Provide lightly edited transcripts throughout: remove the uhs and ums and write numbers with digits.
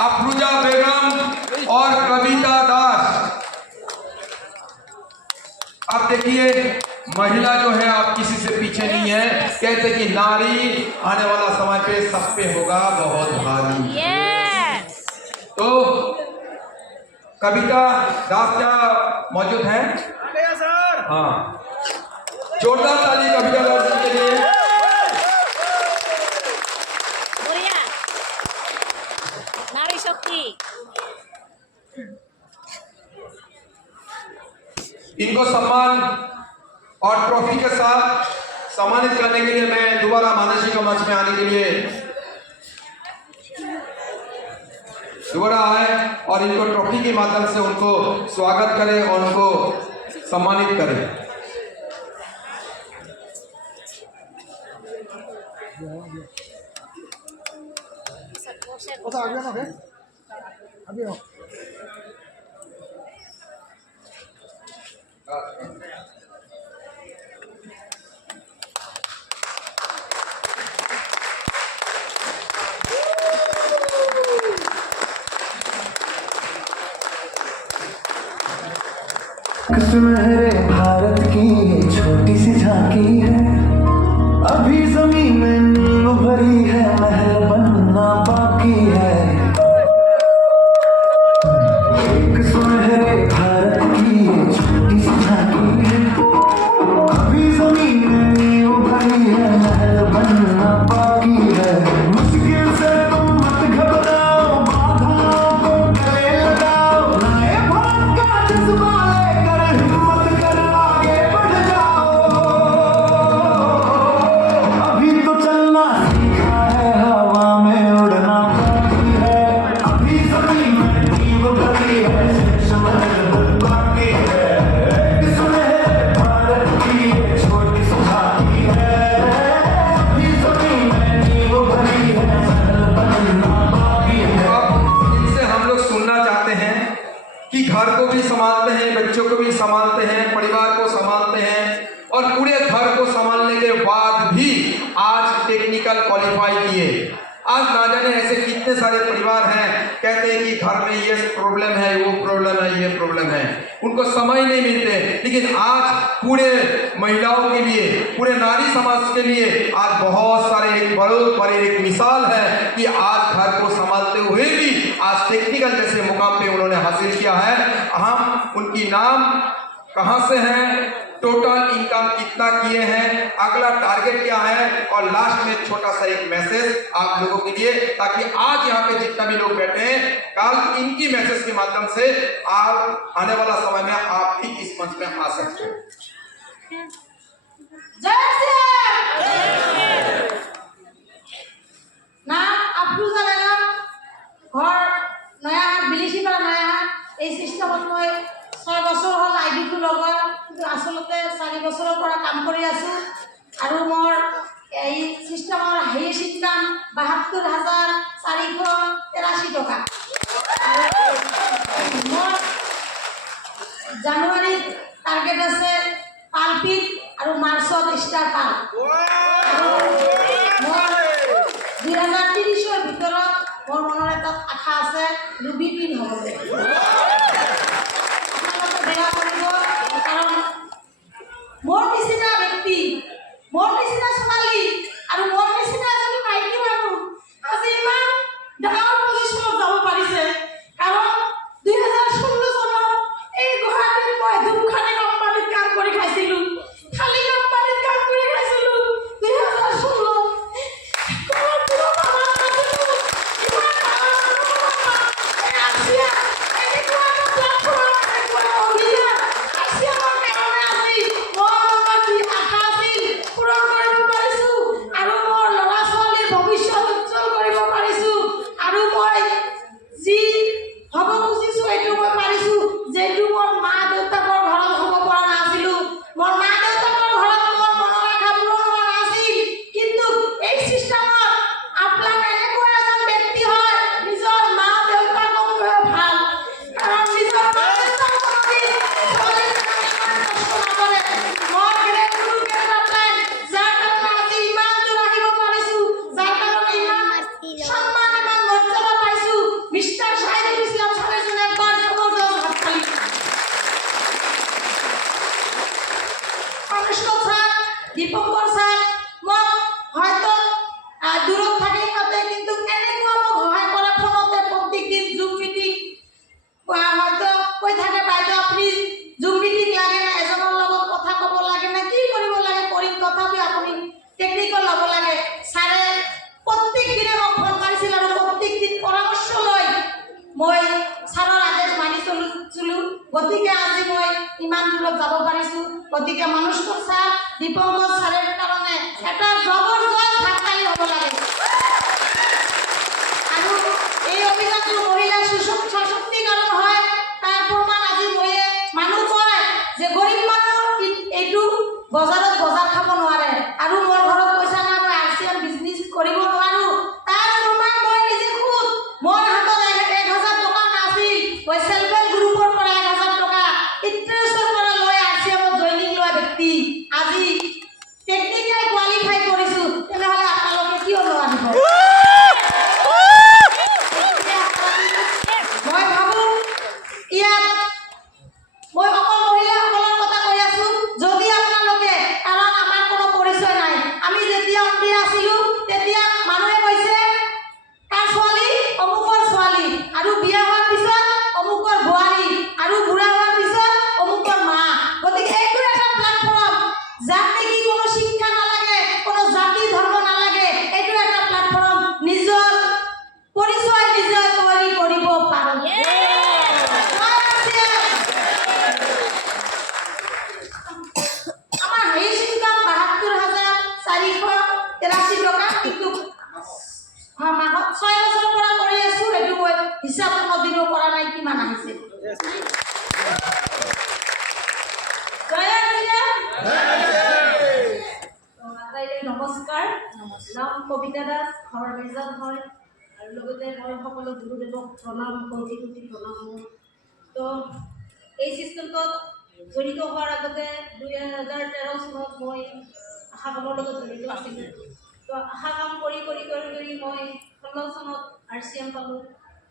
अफरोजा बेगम और कविता दास। अब देखिए महिला जो है आप किसी से पीछे नहीं है। कहते कि नारी आने वाला समय पे सब पे होगा बहुत भारी। तो कविता दास क्या मौजूद है? हाँ, जोरदार ताली कविता दास के लिए। नारी शक्ति। इनको सम्मान और ट्रॉफी के साथ सम्मानित करने के लिए मैं दोबारा मानसी के मंच में आने के लिए दोबारा आए और इनको ट्रॉफी के माध्यम से उनको स्वागत करें और उनको सम्मानित करें। मेरे भारत की छोटी सी झांकी है, अभी जमीन में नींव भरी है, महल बनना बाकी है। एक सुनहरे भारत की छोटी सी झांकी है, अभी जमीन में नींव भरी है, महल बनना बाकी है। मुश्किल से तुम मत घबराओ, बाधाओं को गले लगाओ, नए भारत का जज्बा कि घर को भी संभालते हैं, बच्चों को भी संभालते हैं, परिवार को संभालते हैं और पूरे घर को संभालने के बाद भी आज टेक्निकल क्वालिफाई किए। आज ना जाने ऐसे कितने सारे परिवार हैं कहते हैं कि घर में ये प्रॉब्लम है, वो प्रॉब्लम है, ये प्रॉब्लम है, उनको समय नहीं मिलते। लेकिन आज पूरे महिलाओं के लिए, पूरे नारी समाज के लिए आज बहुत सारे एक बहुत बड़ी एक मिसाल है कि आज घर को संभालते हुए भी आज टेक्निकल जैसे मुकाम पे उन्होंने हासिल किया है। हम उनकी नाम कहां से हैं, टोटल इनकम कितना किए हैं, अगला टारगेट क्या है और लास्ट में छोटा सा एक मैसेज आप लोगों के लिए, ताकि आज यहाँ पे जितना भी लोग बैठे हैं कल इनकी मैसेज के माध्यम से आप आने वाला समय में आप भी इस मंच में आ सकते हैं। नाम अफरोजा बेगम, घर नयाहाट, बिलिसिपारा नयाहाट। এই সিস্টেমত মই 6 বছৰ হল আইডিটো লগা, কিন্তু আসলতে 4 বছৰৰ পৰা কাম কৰি আছো আৰু মোৰ এই সিস্টেমৰ হাইয়েষ্ট ইনকাম 72,483 টকা। মোৰ জানুৱাৰীত টাৰ্গেট আছে পালপিট আৰু মাৰ্চত ষ্টাৰ পাল। মোৰ 2030ৰ ভিতৰত মোৰ মনৰ এটা আশা আছে লুবি পিন হ'বলৈ। বেয়া কৰিব, কাৰণ মোৰ নিচিনা ব্যক্তি, মোৰ নিচিনা ছোৱালী আৰু মোৰ নিচিনা এজনী মাইকী মানুহ আজি ইমান ডাঙৰ পজিশ্যনত যাব পাৰিছে। কাৰণ 2016 চনত এই গুৱাহাটীত মই দুখানি কোম্পানীত কাম কৰি খাইছিলোঁ, খালী কোম্পানীত কাম কৰি খাইছিলোঁ 2016। পূৰণ কৰি গতিকে মনোজপুৰ ছাৰ দীপঙ্কৰ ছাৰৰ কাৰণে এটা জবৰদস্ত হাততালি হ'ব লাগে আৰু এই অভিযানটো মহিলা সশক্তিকৰণ হয় তাৰ প্ৰমাণ আজি ময়ে মানুহ কয় যে গৰীব মানুহ এইটো বজাৰত বজাৰ খাব নোৱাৰে আৰু মোৰ ঘৰত পইচা নাই মই আৰচিএম বিজনেছ কৰিব নোৱাৰো তাৰ প্ৰমাণ মই নিজে খুদ মোৰ হাতত 1000 টকা নাছিল মই সেলফ হেল্প গ্ৰুপৰ পৰা 1000 টকা ইণ্টাৰেষ্টৰ পৰা লৈ আৰচিএমত জইনিং লোৱা ব্যক্তি আজি টেকনিক্যাল কোৱালিফাই কৰিছো তেনেহ'লে আপোনালোকে কিয় নোৱাৰিব মই ভাবো ইয়াত মই অকল মহিলাসকলৰ কথা কৈ আছো যদি আপোনালোকে কাৰণ আমাৰ কোনো পৰিচয় নাই আমি যেতিয়া অন্তি আছিলো তেতিয়া মানুহে কৈছে কাৰ ছোৱালী অমুকৰ ছোৱালী আৰু বিয়া হোৱাৰ পিছত অমুকৰ বোৱাৰী আৰু বুঢ়া হোৱাৰ পিছত অমুকৰ মা গতিকে এইটো এটা প্লেটফৰ্ম যাক নেকি কোনো শিক্ষা নালাগে কোনো জাতি ধৰ্ম নালাগে এইটো এটা প্লেটফৰ্ম নিজৰ পৰিচয় নিজে তৈৰি কৰিব পাৰো আমাৰ হাইয়েস্ট ইনকাম 72,483 টকা কিন্তু মাহত 6 বছৰ পৰা কৰি আছো এইটো মই হিচাপ দিনো কৰা নাই কিমান আহিছে জয় শ্ৰীৰাম নমস্কাৰ নাম কবিতা দাস ঘৰ বেজাত হয় আৰু লগতে মই সকলো গুৰুদেৱক প্ৰণাম কোটি কোটি প্ৰণাম তো এই চিষ্টেমটোত জড়িত হোৱাৰ আগতে 2013 চনত মই আশা কামৰ লগত জড়িত আছিলোঁ তো আশা কাম কৰি মই 16 চনত আৰচিএম পালোঁ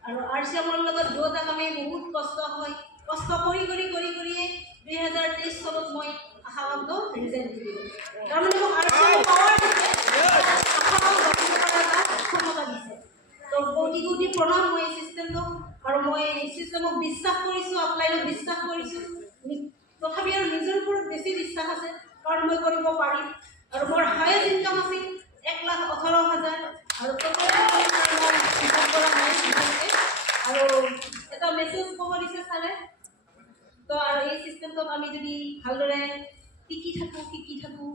আৰু আৰচিএমৰ লগত দুটা কামে বহুত কষ্ট হয় কষ্ট কৰি 2023 চনত মই আশা কামটো ৰিজাইন দিলোঁ তাৰমানে মোক আৰচিএম পাৱাৰ দিছে আশা কাম গঠন কৰাৰ এটা ক্ষমতা দিছে তো কোটি কোটি প্ৰণাম মই এই চিষ্টেমটোক আৰু মই চিষ্টেমক বিশ্বাস কৰিছোঁ অফলাইনত বিশ্বাস কৰিছোঁ তথাপি আৰু নিজৰ ওপৰত বেছি বিশ্বাস আছে কাৰণ মই কৰিব পাৰিম আৰু মোৰ হায়েষ্ট ইনকাম আছিল 1,18,000 আৰু আৰু এটা মেছেজ ক'ব দিছে ছাৰে তো আৰু এই চিষ্টেমটোত আমি যদি ভালদৰে শিকি থাকোঁ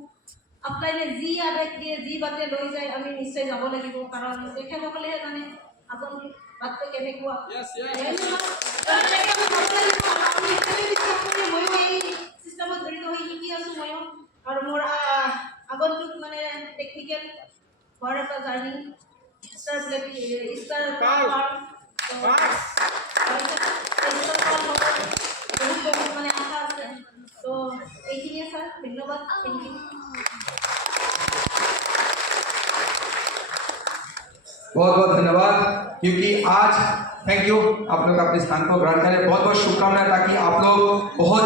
অফলাইনে যি আদেশ দিয়ে যি বাটে লৈ যায় আমি নিশ্চয় যাব লাগিব কাৰণ তেখেতসকলেহে জানে আগন্তুক বাটটো কেনেকুৱা ময়ো এই চিষ্টেমত জড়িত হৈ শিকি আছোঁ ময়ো আৰু মোৰ আগন্তুক মানে টেকনিকেল হোৱাৰ এটা জাৰ্ণি বহুত মানে আশা আছে তো এইখিনিয়ে ছাৰ ধন্যবাদ থেংক ইউ बहुत बहुत धन्यवाद क्योंकि आज थैंक यू आप लोग अपने स्थान को ग्रहण करें बहुत बहुत शुभकामनाएं ताकि आप लोग बहुत